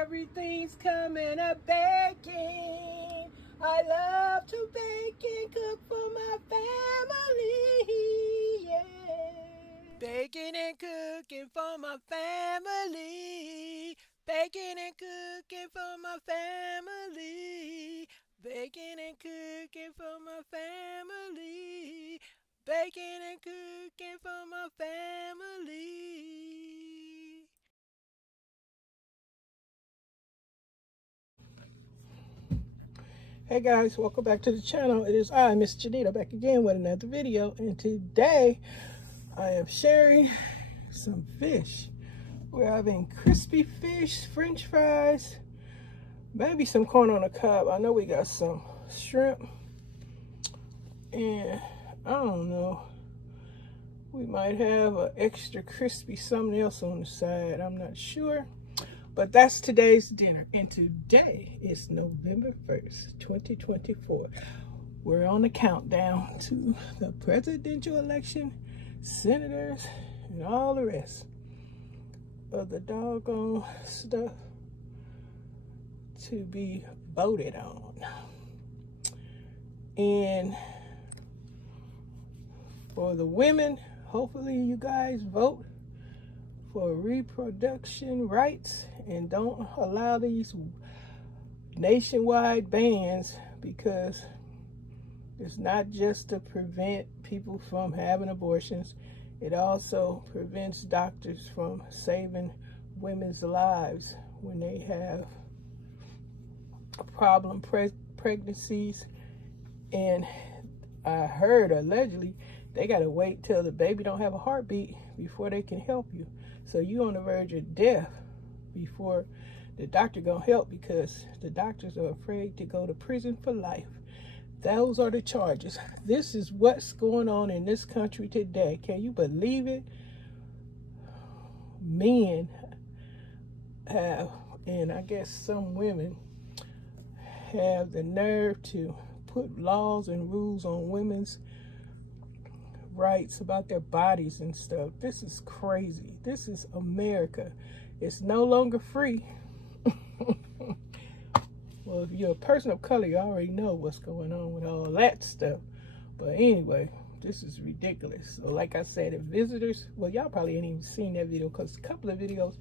Everything's coming up baking. I love to bake and cook for my family. Yeah. Baking and cooking for my family. Baking and cooking for my family. Baking and cooking for my family. Baking and cooking for my family. Hey guys, welcome back to the channel. It is I, Miss Janita, back again with another video. And today I am sharing some fish. We're having crispy fish, french fries, maybe some corn on the cob. I know we got some shrimp, and I don't know, we might have an extra crispy something else on the side. I'm not sure. But that's today's dinner, and today is November 1st, 2024. We're on the countdown to the presidential election, senators, and all the rest of the doggone stuff to be voted on. And for the women, hopefully you guys vote for reproduction rights and don't allow these nationwide bans, because it's not just to prevent people from having abortions, it also prevents doctors from saving women's lives when they have problem pregnancies. And I heard allegedly they got to wait till the baby don't have a heartbeat before they can help you. So you on the verge of death before the doctor gonna help, because the doctors are afraid to go to prison for life. Those are the charges. This is what's going on in this country today. Can you believe it? Men have, and I guess some women have the nerve to put laws and rules on women's rights about their bodies and stuff. This is crazy. This is America. It's no longer free. Well, if you're a person of color, you already know what's going on with all that stuff. But anyway, this is ridiculous. So like I said, if visitors, well, y'all probably ain't even seen that video, because a couple of videos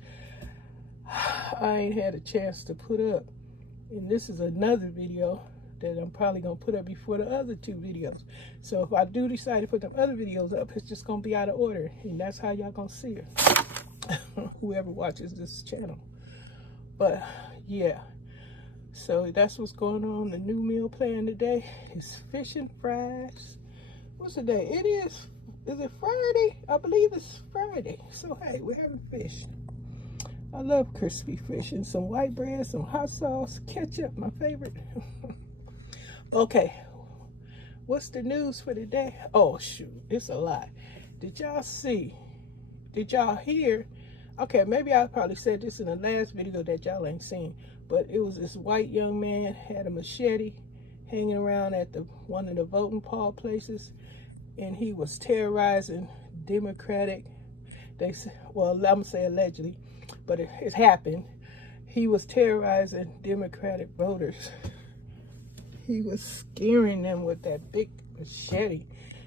I ain't had a chance to put up. And this is another video that I'm probably gonna put up before the other two videos. So if I do decide to put them other videos up, it's just gonna be out of order, and that's how y'all gonna see her. Whoever watches this channel. But yeah, so that's what's going on. The new meal plan today is fish and fries. What's the day? Is it Friday? I believe it's Friday. So hey, we're having fish. I love crispy fish and some white bread, some hot sauce, ketchup, my favorite. Okay, what's the news for today? Oh shoot, it's a lot. Did y'all see? Did y'all hear? Okay, maybe I probably said this in the last video that y'all ain't seen, but it was this white young man had a machete hanging around at one of the voting poll places, and he was terrorizing Democratic. They say, well, I'm gonna say allegedly, but it happened. He was terrorizing Democratic voters. He was scaring them with that big machete.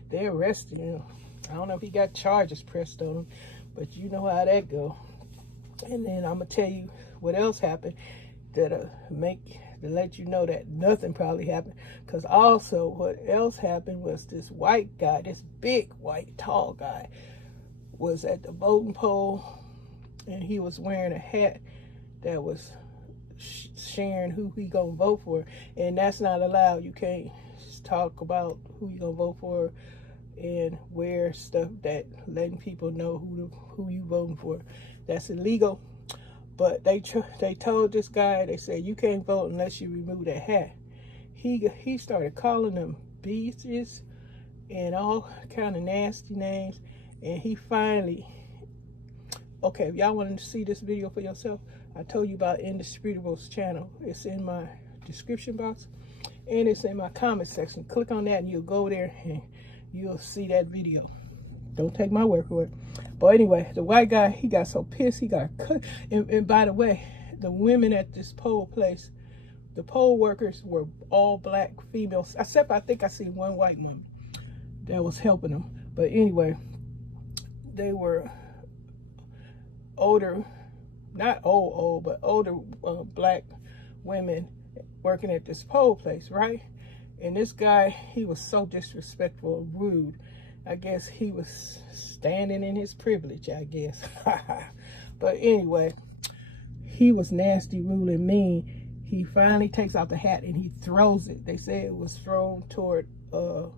They arrested him. I don't know if he got charges pressed on him, but you know how that go. And then I'm gonna tell you what else happened that'll let you know that nothing probably happened. Because also what else happened was this white guy, this big white tall guy, was at the voting poll, and he was wearing a hat that was sharing who he gonna vote for, and that's not allowed. You can't talk about who you gonna vote for and wear stuff that letting people know who you voting for. That's illegal. But they told this guy, they said you can't vote unless you remove that hat. He started calling them beasts and all kind of nasty names, and he finally, okay, if y'all wanted to see this video for yourself, I told you about Indisputable's channel. It's in my description box, and it's in my comment section. Click on that and you'll go there and you'll see that video. Don't take my word for it. But anyway, the white guy, he got so pissed, he got cut. And by the way, the women at this poll place, the poll workers were all black females, except I think I see one white woman that was helping them. But anyway, they were older, not old, but older black women working at this poll place, right? And this guy, he was so disrespectful and rude. I guess he was standing in his privilege, I guess. But anyway, he was nasty, rude, and mean. He finally takes out the hat and he throws it. They say it was thrown toward a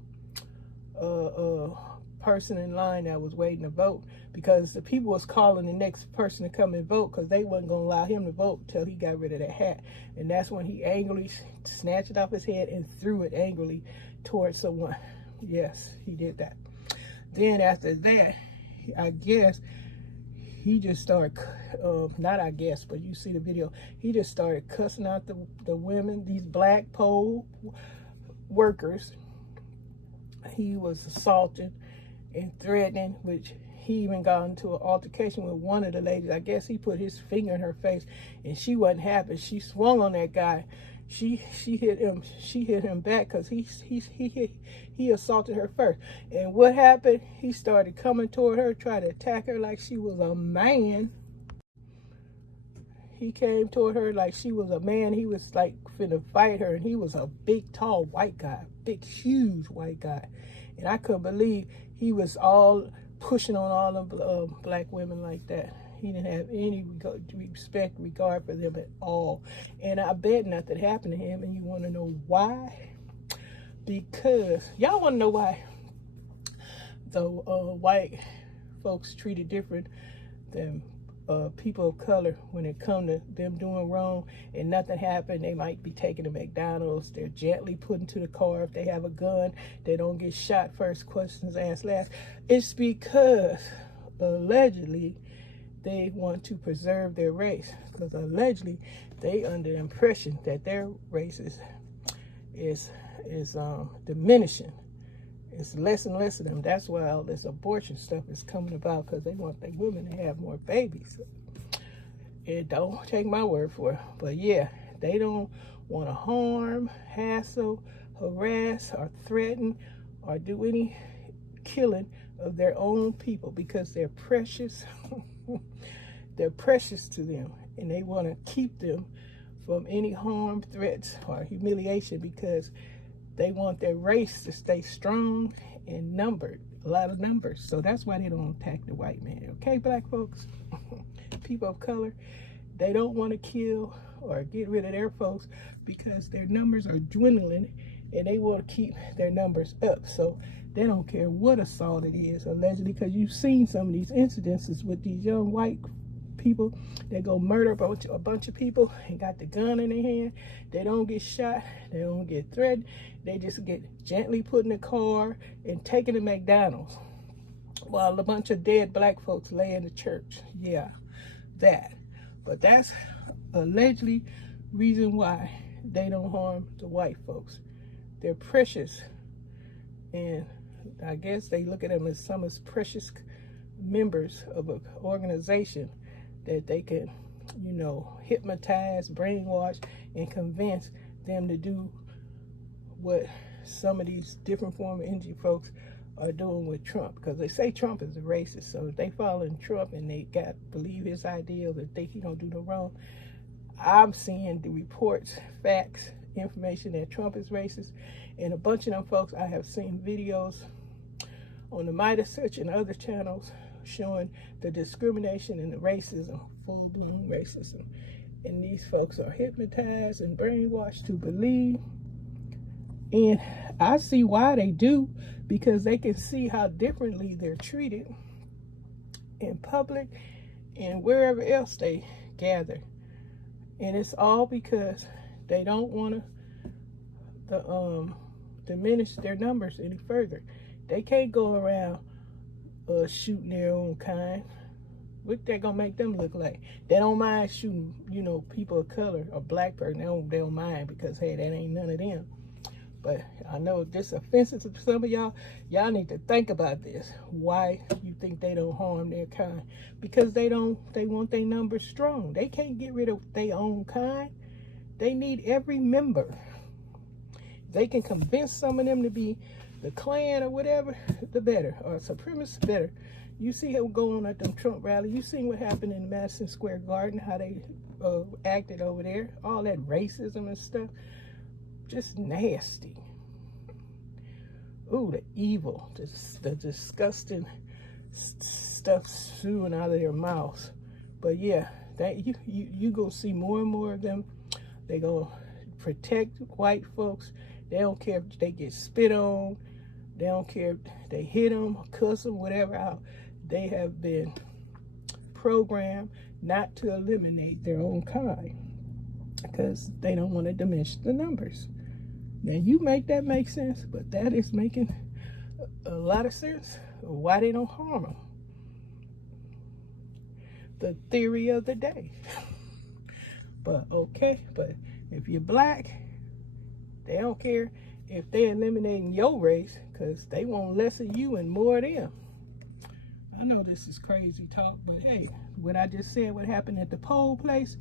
person in line that was waiting to vote, because the people was calling the next person to come and vote because they wasn't going to allow him to vote until he got rid of that hat. And that's when he angrily snatched it off his head and threw it angrily towards someone. Yes, he did that. Then after that, I guess he just started, not I guess, but you see the video, he just started cussing out the women, these black poll workers. He was assaulting and threatening, which he even got into an altercation with one of the ladies. I guess he put his finger in her face and she wasn't happy. She swung on that guy. She hit him back because he assaulted her first. And what happened? He started coming toward her, trying to attack her like she was a man. He came toward her like she was a man. He was like finna fight her, and he was a big, tall white guy, big, huge white guy. And I couldn't believe he was all pushing on all the black women like that. He didn't have any regard for them at all. And I bet nothing happened to him. And you want to know why? Because, y'all want to know why the white folks treated different than people of color when it come to them doing wrong and nothing happened. They might be taken to McDonald's. They're gently put into the car. If they have a gun, they don't get shot first, questions asked last. It's because allegedly they want to preserve their race, because allegedly they under the impression that their race is diminishing. It's less and less of them. That's why all this abortion stuff is coming about, because they want their women to have more babies. And don't take my word for it, but yeah, they don't want to harm, hassle, harass, or threaten, or do any killing of their own people, because they're precious. They're precious to them, and they want to keep them from any harm, threats, or humiliation, because they want their race to stay strong and numbered, a lot of numbers. So that's why they don't attack the white man. Okay, black folks, people of color, they don't want to kill or get rid of their folks because their numbers are dwindling, and they want to keep their numbers up. So they don't care what assault it is, allegedly, because you've seen some of these incidences with these young white people that go murder a bunch of people and got the gun in their hand. They don't get shot. They don't get threatened. They just get gently put in the car and taken to McDonald's while a bunch of dead black folks lay in the church. Yeah, that. But that's allegedly reason why they don't harm the white folks. They're precious, and I guess they look at them as some as precious members of an organization that they can, you know, hypnotize, brainwash, and convince them to do what some of these different form of energy folks are doing with Trump, because they say Trump is a racist. So if they following Trump and they believe his ideals and think he don't do no wrong, I'm seeing the reports, facts, information that Trump is racist. And a bunch of them folks, I have seen videos on the Midas Search and other channels showing the discrimination and the racism, full-blown racism. And these folks are hypnotized and brainwashed to believe. And I see why they do, because they can see how differently they're treated in public and wherever else they gather. And it's all because they don't want to diminish their numbers any further. They can't go around shooting their own kind. What they gonna make them look like? They don't mind shooting, you know, people of color or black person. They don't mind, because hey, that ain't none of them. But I know this offensive to some of y'all. Y'all need to think about this. Why you think they don't harm their kind? Because they want their numbers strong. They can't get rid of their own kind. They need every member. They can convince some of them to be the Klan or whatever, the better, or supremacists, better. You see how going on at them Trump rally. You seen what happened in Madison Square Garden, how they acted over there. All that racism and stuff. Just nasty. Ooh, the evil, the disgusting stuff spewing out of their mouths. But yeah, that you gonna see more and more of them. They gonna protect white folks. They don't care if they get spit on. They don't care if they hit them, cuss them, whatever. How they have been programmed not to eliminate their own kind because they don't want to diminish the numbers. Now you make that make sense, but that is making a lot of sense of why they don't harm them. The theory of the day. But okay, but if you're black, they don't care if they're eliminating your race because they want less of you and more of them. I know this is crazy talk, but hey, what I just said, what happened at the poll place,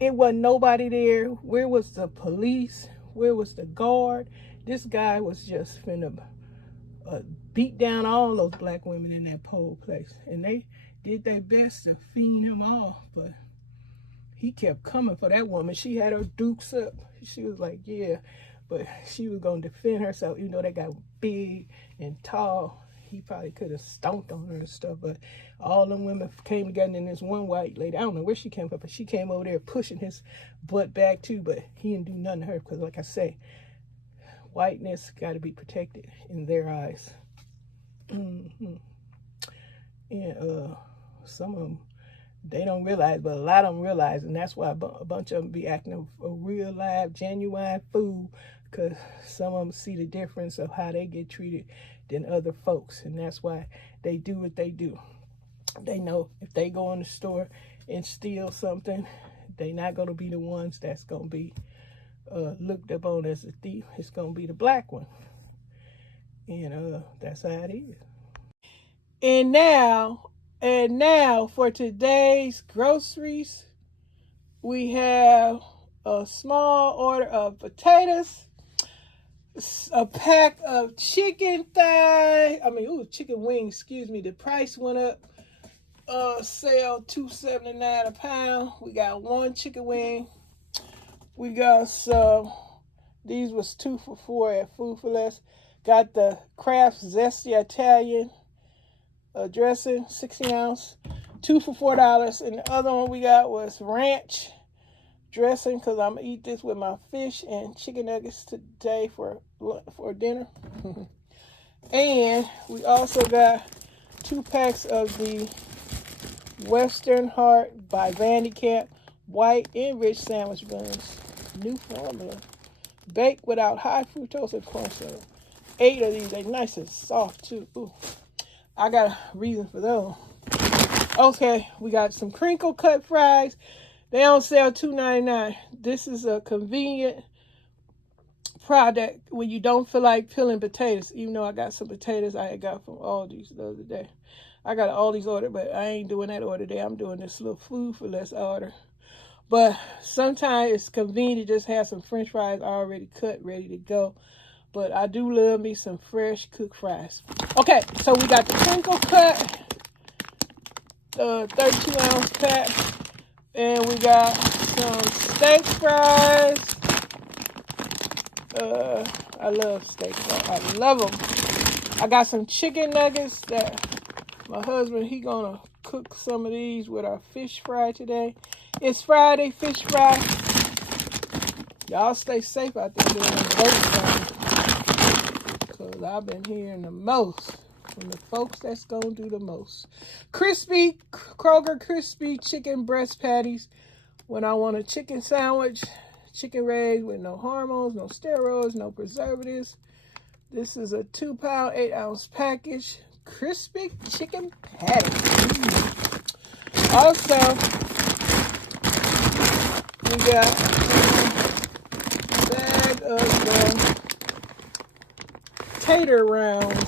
it wasn't nobody there. Where was the police? Where was the guard? This guy was just finna beat down all those black women in that poll place. And they did their best to fiend him off, but he kept coming for that woman. She had her dukes up. She was like, yeah, but she was going to defend herself. Even though that guy was big and tall, he probably could have stomped on her and stuff. But all them women came together, and this one white lady, I don't know where she came from, but she came over there pushing his butt back too, but he didn't do nothing to her because, like I say, whiteness got to be protected in their eyes. And some of them, they don't realize, but a lot of them realize, and that's why a bunch of them be acting a real live, genuine fool, because some of them see the difference of how they get treated than other folks, and that's why they do what they do. They know if they go in the store and steal something, they're not going to be the ones that's going to be looked upon as a thief. It's going to be the black one, and that's how it is. And now for today's groceries, we have a small order of potatoes, a pack of chicken wings, excuse me. The price went up, sale $2.79 a pound. We got one chicken wing. We got some, these was 2 for $4 at Food for Less. Got the Kraft Zesty Italian dressing, 60 ounce, 2 for $4. And the other one we got was ranch dressing, because I'm gonna eat this with my fish and chicken nuggets today for dinner. And we also got 2 packs of the Western Heart by Vandy Camp white enriched sandwich buns, new formula, baked without high fructose and corn syrup. 8 of these, they nice and soft too. Ooh. I got a reason for those. Okay, we got some crinkle cut fries. They on sale $2.99. This is a convenient product when you don't feel like peeling potatoes. Even though I got some potatoes I had got from Aldi's the other day. I got an Aldi's order, but I ain't doing that order today. I'm doing this little Food for Less order. But sometimes it's convenient to just have some French fries already cut, ready to go. But I do love me some fresh cooked fries. Okay, so we got the crinkle cut, the 32-ounce pack, and we got some steak fries. I love steak fries. I love them. I got some chicken nuggets that my husband, he gonna cook some of these with our fish fry today. It's Friday, fish fry. Y'all stay safe out there doing the boat fry. Because I've been hearing the most from the folks that's going to do the most. Crispy, Kroger crispy chicken breast patties. When I want a chicken sandwich, chicken raised with no hormones, no steroids, no preservatives. This is a 2-pound, 8-ounce package. Crispy chicken patties. Also, we got a bag of the tater rounds.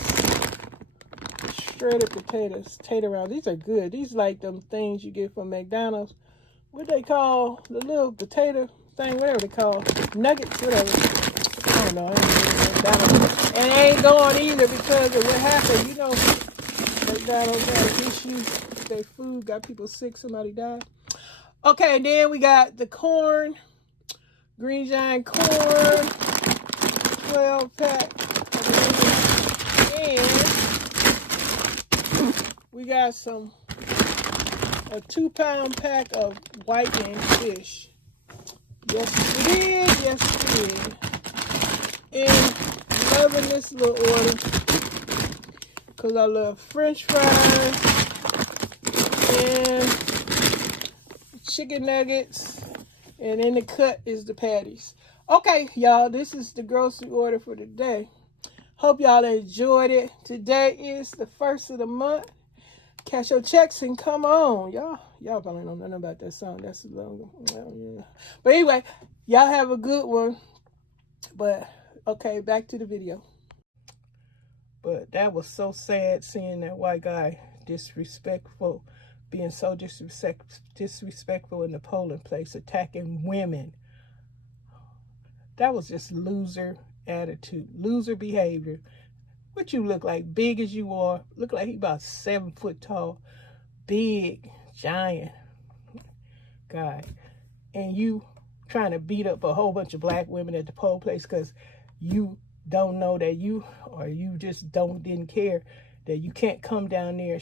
Shredded potatoes, tater rounds. These are good. These like them things you get from McDonald's. What they call the little potato thing, whatever they call, nuggets, whatever. I don't know. I ain't McDonald's. And they ain't going either because of what happened. You know, McDonald's had an issue with their food, got people sick, somebody died. Okay, and then we got the corn, green giant corn, 12 pack. And we got a 2-pound pack of whitening fish. Yes, we did. Yes, we did. And loving this little order because I love French fries and chicken nuggets. And in the cut is the patties. Okay, y'all, this is the grocery order for today. Hope y'all enjoyed it. Today is the 1st of the month. Cash your checks and come on. Y'all probably don't know nothing about that song. That's a long, well, yeah. But anyway, y'all have a good one. But, okay, back to the video. But that was so sad seeing that white guy disrespectful, being so disrespectful in the polling place, attacking women. That was just loser attitude, loser behavior. What you look like, big as you are, look like he about 7 foot tall, big, giant guy. And you trying to beat up a whole bunch of black women at the poll place because you don't know that you just didn't care that you can't come down there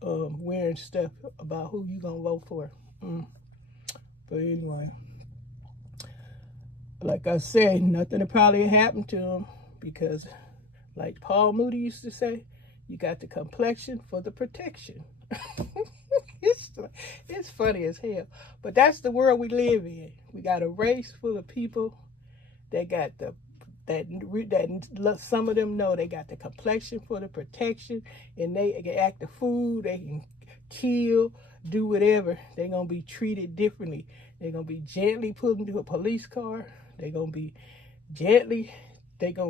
wearing stuff about who you gonna vote for. But anyway, like I said, nothing will probably happen to him because, like Paul Moody used to say, you got the complexion for the protection. It's funny as hell. But that's the world we live in. We got a race full of people that got that some of them know they got the complexion for the protection, and they can act the fool, they can kill, do whatever. They're going to be treated differently. They're going to be gently put into a police car. They're going to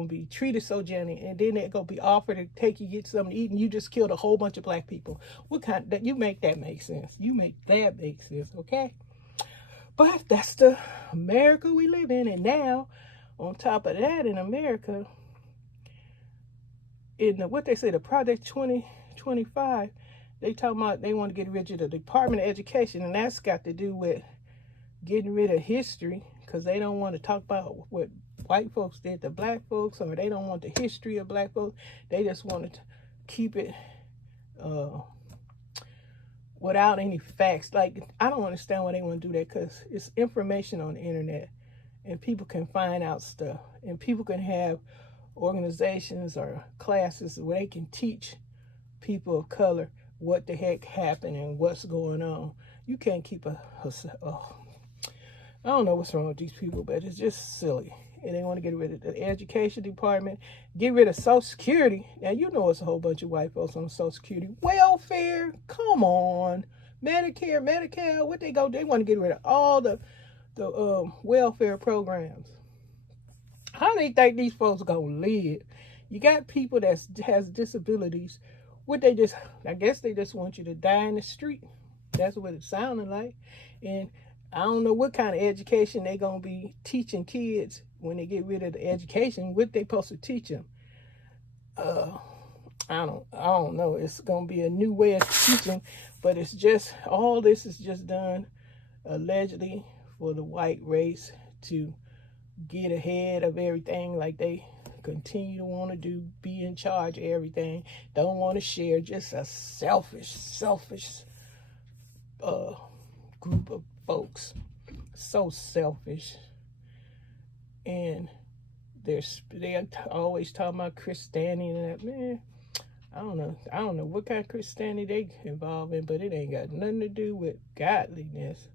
be treated so gently, and then they're going to be offered to take you get something to eat, and you just killed a whole bunch of black people. You make that make sense. You make that make sense, okay? But that's the America we live in. And now, on top of that, in America, in what they say, the Project 2025, they talking about they want to get rid of the Department of Education, and that's got to do with getting rid of history, because they don't want to talk about what white folks did to black folks, or they don't want the history of black folks. They just want to keep it without any facts. Like, I don't understand why they want to do that, because it's information on the internet, and people can find out stuff, and people can have organizations or classes where they can teach people of color what the heck happened and what's going on. You can't keep I don't know what's wrong with these people, but it's just silly. And they want to get rid of the education department, get rid of Social Security. Now, you know it's a whole bunch of white folks on Social Security. Welfare, come on. Medicare, Medicaid, what they want to get rid of all the welfare programs. How do they think these folks gonna live? You got people that has disabilities. I guess they just want you to die in the street. That's what it's sounding like. And I don't know what kind of education they gonna be teaching kids when they get rid of the education. What they supposed to teach them? I don't know. It's gonna be a new way of teaching, but it's just, all this is just done allegedly for the white race to get ahead of everything. Like, they continue to want to be in charge of everything, don't want to share. Just a selfish group of folks, so selfish. And they always talking about Christianity and that. Man, I don't know what kind of Christianity they involved in, but it ain't got nothing to do with godliness,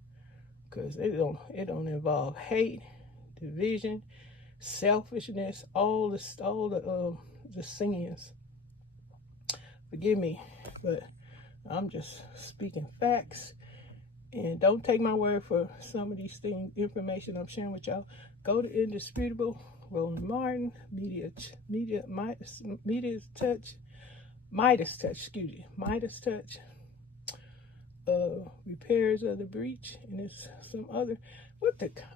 because it don't involve hate, division, selfishness, all the sins. Forgive me, but I'm just speaking facts. And don't take my word for some of these things, information I'm sharing with y'all. Go to Indisputable, Roland Martin, Midas Touch, Repairs of the Breach, and it's some other,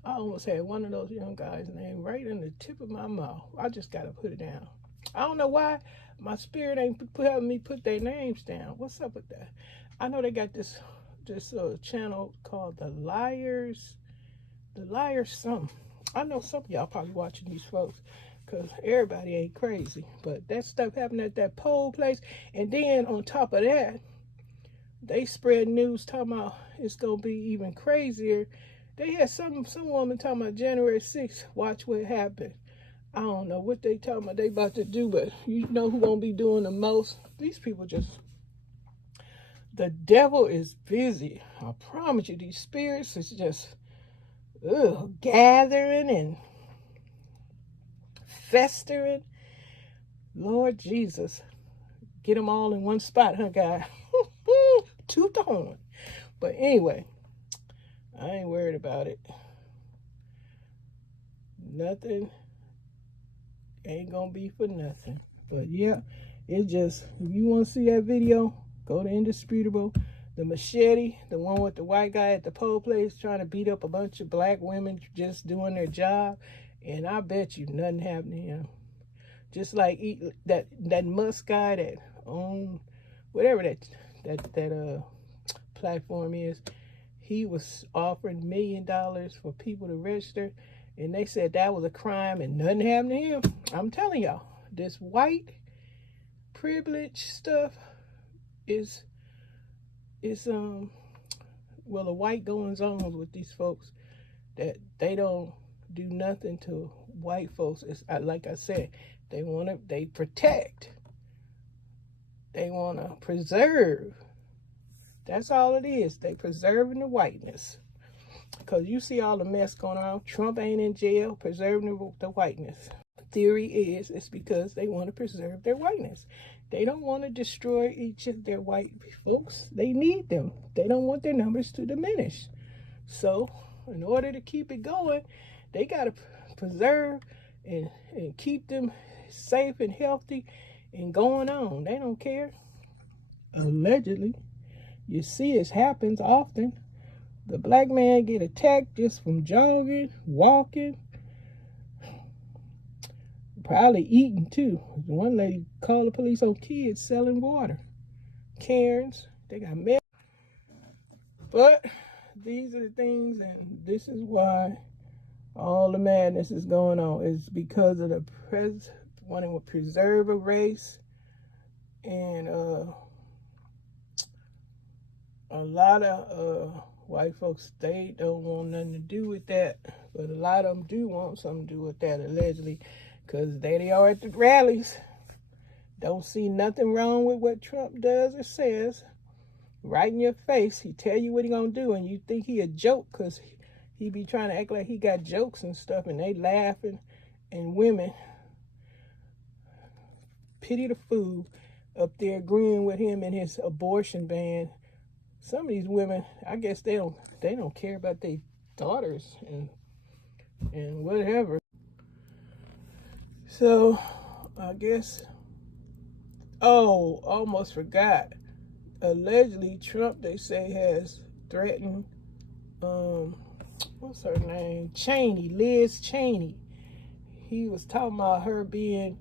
I almost had one of those young guys' name right in the tip of my mouth. I just gotta put it down. I don't know why my spirit ain't helping me put their names down. What's up with that? I know they got this channel called The Liars something. I know some of y'all probably watching these folks, because everybody ain't crazy. But that stuff happened at that pole place. And then on top of that, they spread news talking about it's going to be even crazier. They had some woman talking about January 6th. Watch what happened. I don't know what they talking about they about to do, but you know who won't be doing the most? These people just... The devil is busy. I promise you, these spirits is just gathering and festering. Lord Jesus. Get them all in one spot, huh, guy? Tooth the horn. But anyway, I ain't worried about it. Nothing ain't gonna be for nothing. But yeah, it just, if you want to see that video, go to Indisputable. The machete, the one with the white guy at the pole place trying to beat up a bunch of black women just doing their job. And I bet you nothing happened to him. Just like that Musk guy that owned whatever that platform is, he was offering $1 million for people to register, and they said that was a crime and nothing happened to him. I'm telling y'all, this white privilege stuff is well, the white goings on with these folks, that they don't do nothing to white folks. It's like I said, they protect, they want to preserve. That's all it is. They preserving the whiteness, because you see all the mess going on. Trump ain't in jail, preserving the whiteness. Theory is it's because they want to preserve their whiteness. They don't want to destroy each of their white folks. They need them. They don't want their numbers to diminish. So in order to keep it going, they got to preserve and keep them safe and healthy and going on. They don't care. Allegedly, you see it happens often. The black man get attacked just from jogging, walking, probably eating too. One lady called the police on kids selling water. Karens, they got milk. But these are the things, and this is why all the madness is going on. It's because of the wanting to preserve a race, and a lot of white folks, they don't want nothing to do with that, but a lot of them do want something to do with that, allegedly, because there they are at the rallies. Don't see nothing wrong with what Trump does or says. Right in your face, he tell you what he gonna do, and you think he a joke, because he be trying to act like he got jokes and stuff, and they laughing, and women pity the fool up there agreeing with him in his abortion ban. Some of these women, I guess they don't care about their daughters and whatever. So I guess, oh, almost forgot. Allegedly, Trump, they say, has threatened what's her name? Liz Cheney. He was talking about her being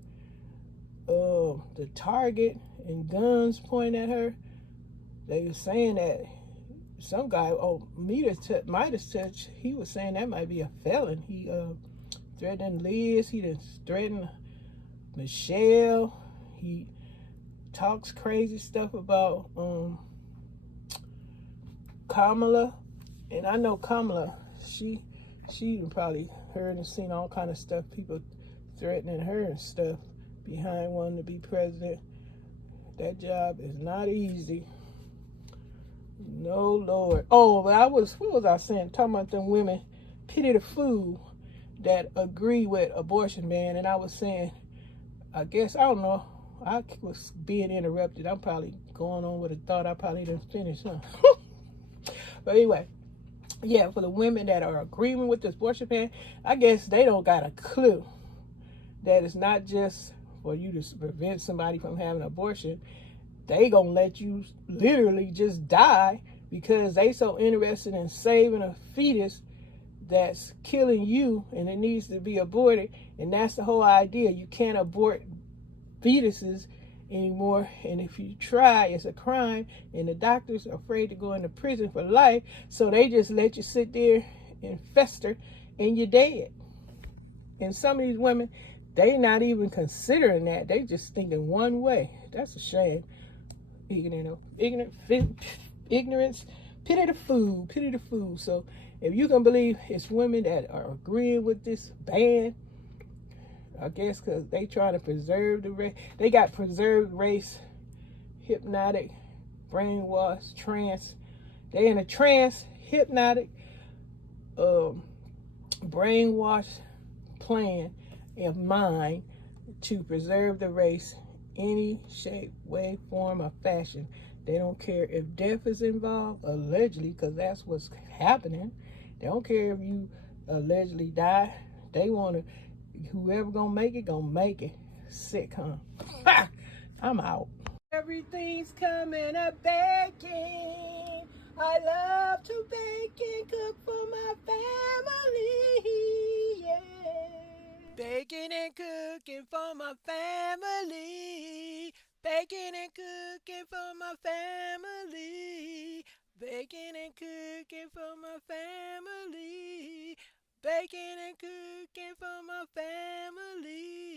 the target and guns pointed at her. They were saying that some guy, Midas Touch, he was saying that might be a felon. He threatened Liz. He just threatened Michelle. He talks crazy stuff about Kamala. And I know Kamala, she probably heard and seen all kind of stuff, people threatening her and stuff behind wanting to be president. That job is not easy. No, Lord. Oh, but what was I saying? Talking about them women pity the fool that agree with abortion ban. And I was saying, I guess, I don't know, I was being interrupted. I'm probably going on with a thought I probably didn't finish, huh? But anyway, yeah, for the women that are agreeing with this abortion ban, I guess they don't got a clue that it's not just for you to prevent somebody from having an abortion. They gonna let you literally just die because they so interested in saving a fetus that's killing you, and it needs to be aborted. And that's the whole idea. You can't abort fetuses anymore, and if you try, it's a crime, and the doctors are afraid to go into prison for life, so they just let you sit there and fester, and you're dead. And some of these women, they not even considering that. They just thinking one way. That's a shame. Ignorance, pity the fool. So if you can believe it's women that are agreeing with this ban, I guess because they try to preserve the race. They got preserved race, hypnotic, brainwash, trance. They in a trance, hypnotic, brainwash plan of mind to preserve the race any shape, way, form, or fashion. They don't care if death is involved, allegedly, because that's what's happening. They don't care if you allegedly die. They want to, whoever gonna make it. Sick, huh? Ha! I'm out. Everything's coming up baking. I love to bake and cook for my family. Yeah. Baking and cooking for my family. Baking and cooking for my family. Baking and cooking for my family. Baking and cooking for my family.